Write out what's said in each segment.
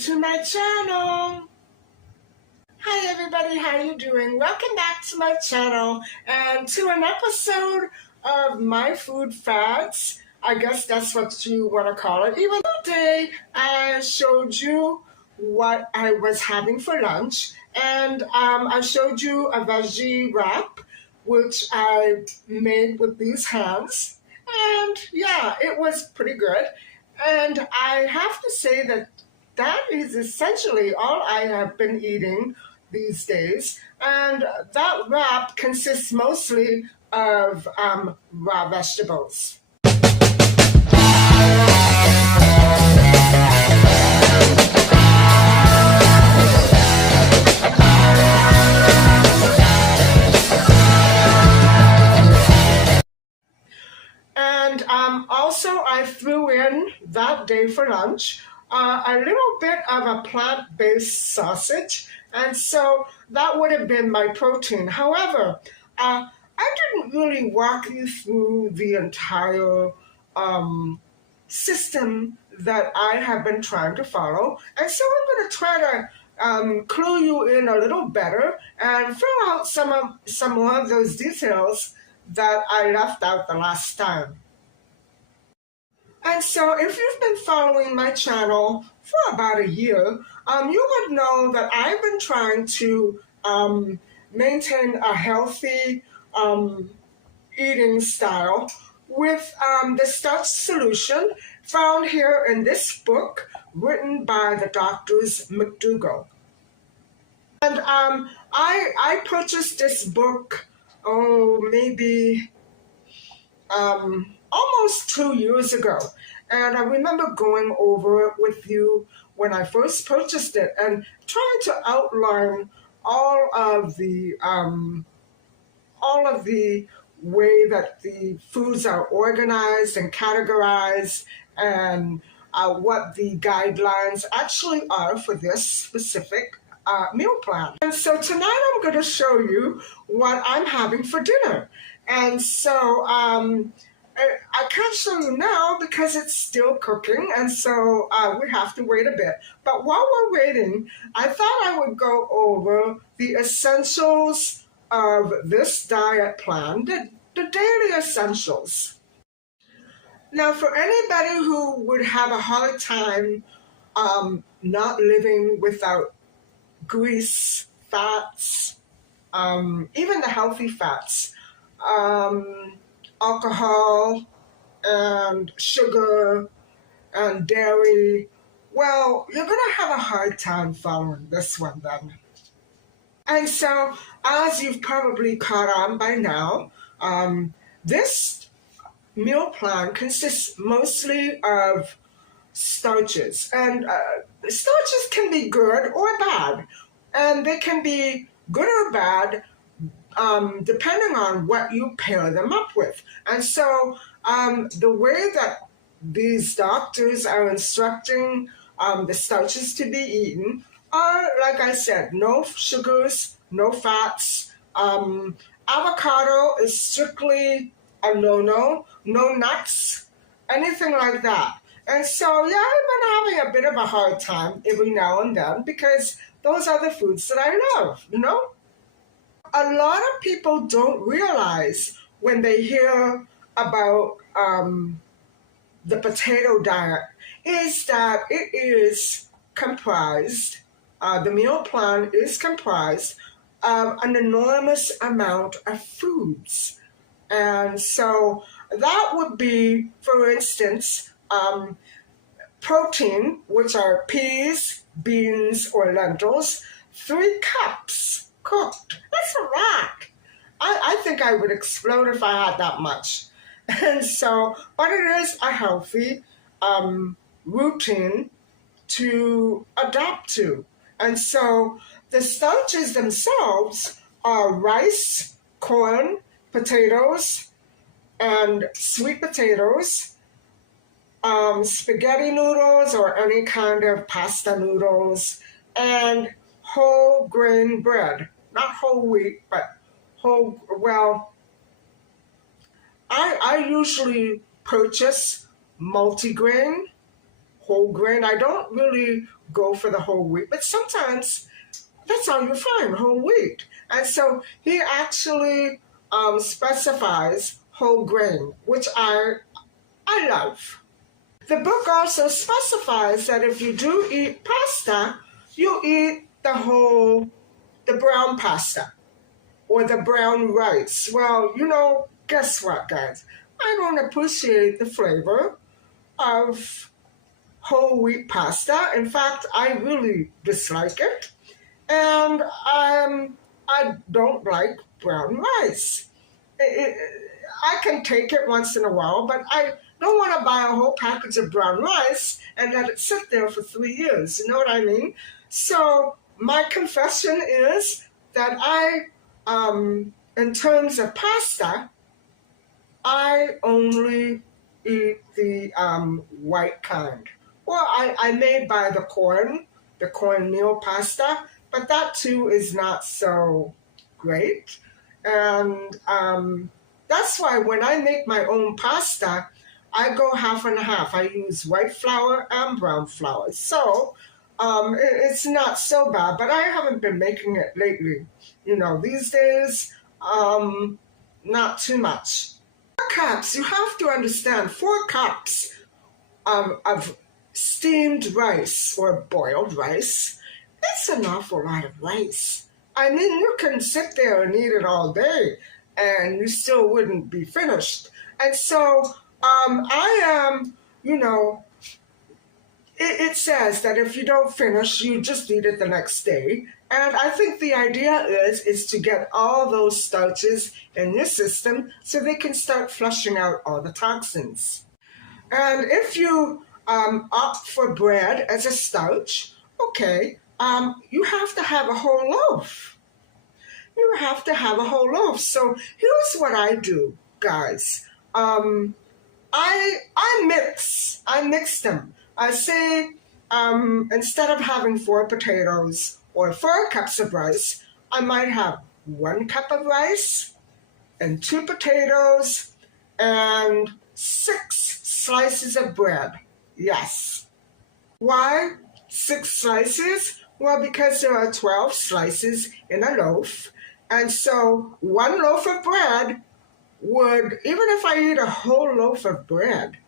to my channel. Hi everybody, how you doing? Welcome back to my channel and to an episode of My Food Fads. I guess that's what you want to call it. Even today I showed you what I was having for lunch, and I showed you a veggie wrap which I made with these hands, and yeah, it was pretty good. And I have to say that that is essentially all I have been eating these days. And that wrap consists mostly of raw vegetables. And also I threw in that day for lunch a little bit of a plant-based sausage, and so that would have been my protein. However, I didn't really walk you through the entire system that I have been trying to follow, and so I'm going to try to clue you in a little better and fill out some more of those details that I left out the last time. And so if you've been following my channel for about a year, you would know that I've been trying to maintain a healthy eating style with the starch solution found here in this book written by the doctors McDougall. And I purchased this book, maybe almost 2 years ago, and I remember going over it with you when I first purchased it and trying to outline all of the way that the foods are organized and categorized, and what the guidelines actually are for this specific meal plan. And so tonight I'm going to show you what I'm having for dinner. And so I can't show you now because it's still cooking, and so we have to wait a bit. But while we're waiting, I thought I would go over the essentials of this diet plan, the daily essentials. Now, for anybody who would have a hard time not living without grease, fats, even the healthy fats, alcohol and sugar and dairy, well, you're going to have a hard time following this one then. And so, as you've probably caught on by now, this meal plan consists mostly of starches. And starches can be good or bad, and they can be good or bad depending on what you pair them up with. And so the way that these doctors are instructing the starches to be eaten are, like I said, no sugars, no fats. Avocado is strictly a no-no, no nuts, anything like that. And so, yeah, I've been having a bit of a hard time every now and then because those are the foods that I love, you know? A lot of people don't realize when they hear about the potato diet is that it is comprised, the meal plan is comprised of an enormous amount of foods. And so that would be, for instance, protein, which are peas, beans, or lentils, 3 cups cooked. That's a lot. I think I would explode if I had that much. And so, but it is a healthy routine to adapt to. And so the starches themselves are rice, corn, potatoes, and sweet potatoes, spaghetti noodles or any kind of pasta noodles, and whole grain bread. Not whole wheat, but whole, well, I usually purchase multigrain, whole grain. I don't really go for the whole wheat, but sometimes that's all you find, whole wheat. And so he actually specifies whole grain, which I love. The book also specifies that if you do eat pasta, you eat the brown pasta or the brown rice. Well, guess what, guys? I don't appreciate the flavor of whole wheat pasta. In fact, I really dislike it. And I don't like brown rice. I can take it once in a while, but I don't want to buy a whole package of brown rice and let it sit there for 3 years. You know what I mean? So my confession is that in terms of pasta, I only eat the white kind. Well, I may buy the cornmeal pasta, but that too is not so great. And that's why when I make my own pasta, I go half and half. I use white flour and brown flour. So it's not so bad, but I haven't been making it lately. These days, not too much. 4 cups, you have to understand, 4 cups of steamed rice or boiled rice, it's an awful lot of rice. I mean, you can sit there and eat it all day and you still wouldn't be finished. And so I am, it says that if you don't finish, you just eat it the next day. And I think the idea is to get all those starches in your system so they can start flushing out all the toxins. And if you opt for bread as a starch, okay, you have to have a whole loaf. You have to have a whole loaf. So here's what I do, guys. I mix them. I say instead of having 4 potatoes or 4 cups of rice, I might have 1 cup of rice and 2 potatoes and 6 slices of bread. Yes. Why 6 slices? Well, because there are 12 slices in a loaf. And so 1 loaf of bread would, even if I eat a whole loaf of bread,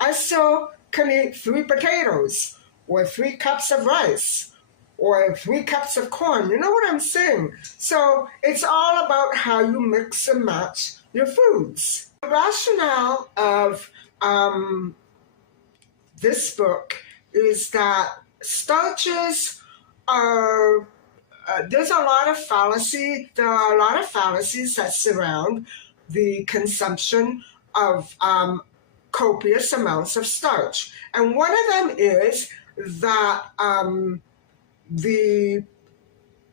I still can eat 3 potatoes or 3 cups of rice or 3 cups of corn. You know what I'm saying? So it's all about how you mix and match your foods. The rationale of this book is that starches are, there's a lot of fallacy. There are a lot of fallacies that surround the consumption of copious amounts of starch. And one of them is that the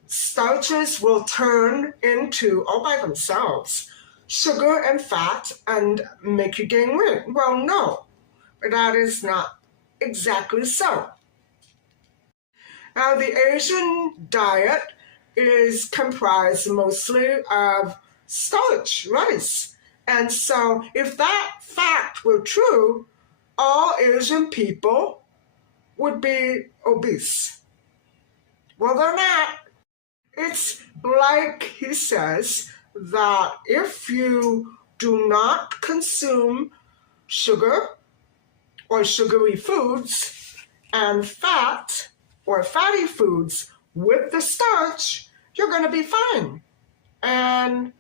starches will turn into, all by themselves, sugar and fat and make you gain weight. Well, no, that is not exactly so. Now, the Asian diet is comprised mostly of starch, rice. And so if that fact were true, all Asian people would be obese. Well, they're not. It's like he says that if you do not consume sugar or sugary foods and fat or fatty foods with the starch, you're going to be fine. And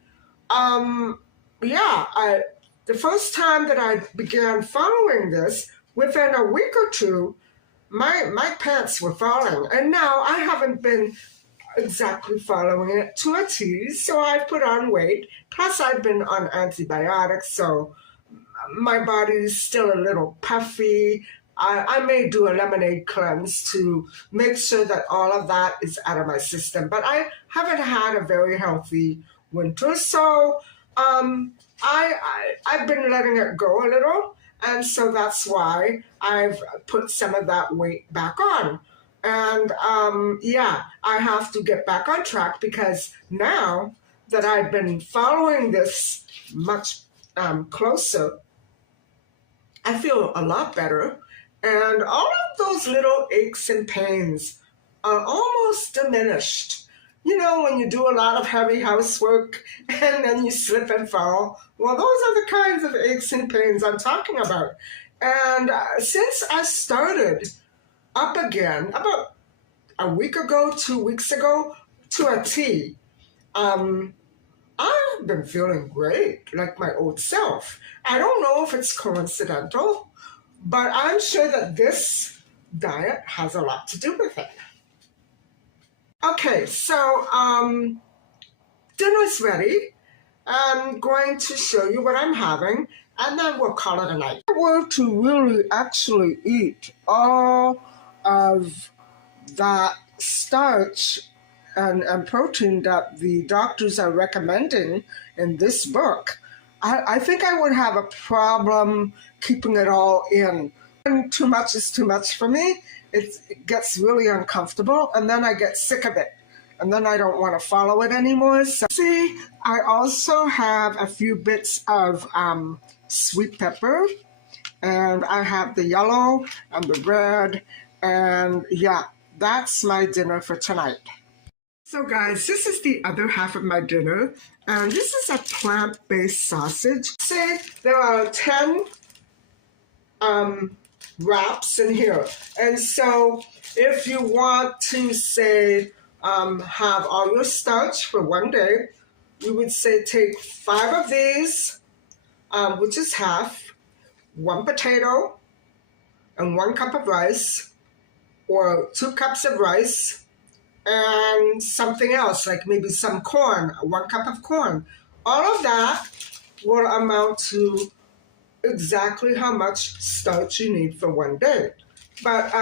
the first time that I began following this, within a week or two, my pants were falling. And now I haven't been exactly following it to a T, so I've put on weight. Plus I've been on antibiotics, so my body's still a little puffy. I may do a lemonade cleanse to make sure that all of that is out of my system. But I haven't had a very healthy winter, so I've been letting it go a little, and so that's why I've put some of that weight back on. And I have to get back on track because now that I've been following this much closer, I feel a lot better. And all of of those little aches and pains are almost diminished. You know, when you do a lot of heavy housework and then you slip and fall, well, those are the kinds of aches and pains I'm talking about. And since I started up again about a week ago, 2 weeks ago, to a T, I've been feeling great, like my old self. I don't know if it's coincidental, but I'm sure that this diet has a lot to do with it. Okay, so dinner's ready. I'm going to show you what I'm having, and then we'll call it a night. If I were to really actually eat all of that starch and protein that the doctors are recommending in this book, I think I would have a problem keeping it all in. And too much is too much for me. It gets really uncomfortable, and then I get sick of it. And then I don't want to follow it anymore. So, see, I also have a few bits of sweet pepper, and I have the yellow and the red, and yeah, that's my dinner for tonight. So guys, this is the other half of my dinner, and this is a plant-based sausage. Say there are 10 wraps in here, and so if you want to say have all your starch for one day, we would say take 5 of these, which is half, 1 potato, and 1 cup of rice, or 2 cups of rice, and something else, like maybe some corn, 1 cup of corn. All of that will amount to exactly how much starch you need for one day. But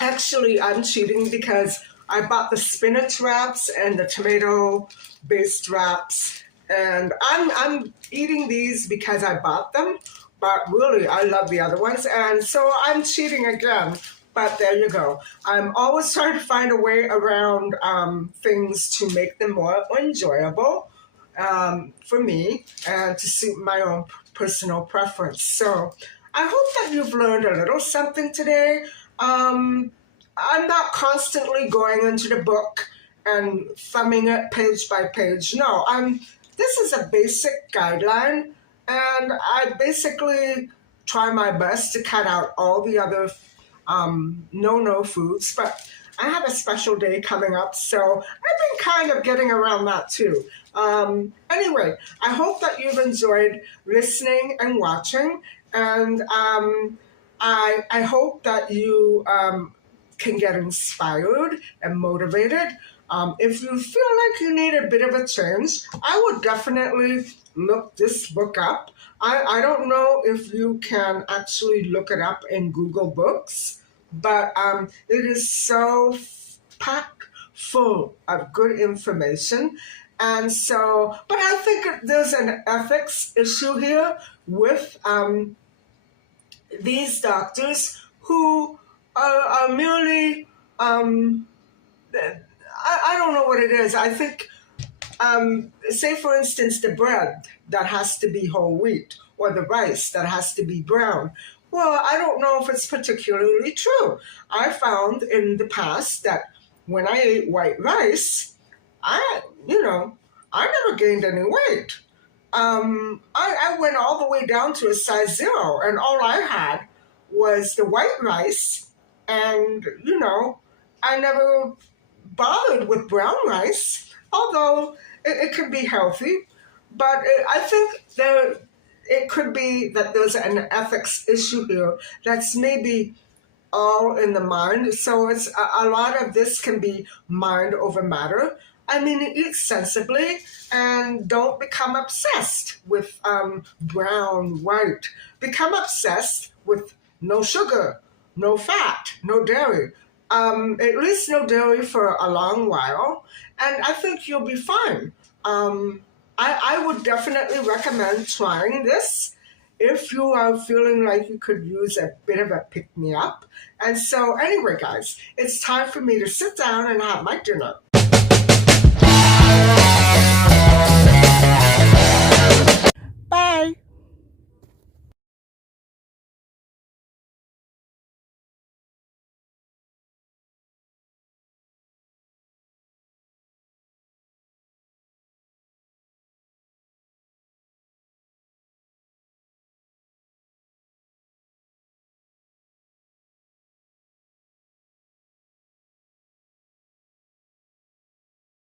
actually, I'm cheating because I bought the spinach wraps and the tomato-based wraps, and I'm eating these because I bought them, but really, I love the other ones, and so I'm cheating again. But there you go. I'm always trying to find a way around things to make them more enjoyable for me and to suit my own personal preference. So I hope that you've learned a little something today. I'm not constantly going into the book and thumbing it page by page. No, this is a basic guideline, and I basically try my best to cut out all the other no foods, but I have a special day coming up, so I've been kind of getting around that too. Anyway, I hope that you've enjoyed listening and watching, and I hope that you can get inspired and motivated. If you feel like you need a bit of a change, I would definitely look this book up. I don't know if you can actually look it up in Google Books, but it is so packed full of good information. And so, but I think there's an ethics issue here with these doctors who are merely, I don't know what it is. I think, say for instance, the bread that has to be whole wheat, or the rice that has to be brown. Well, I don't know if it's particularly true. I found in the past that when I ate white rice, I never gained any weight. I went all the way down to a size 0, and all I had was the white rice, and, I never bothered with brown rice, although it could be healthy. But I think it could be that there's an ethics issue here that's maybe all in the mind. So it's a lot of this can be mind over matter. I mean, eat sensibly and don't become obsessed with brown, white. Become obsessed with no sugar, no fat, no dairy. At least no dairy for a long while, and I think you'll be fine. I would definitely recommend trying this if you are feeling like you could use a bit of a pick-me-up. And so anyway, guys, it's time for me to sit down and have my dinner.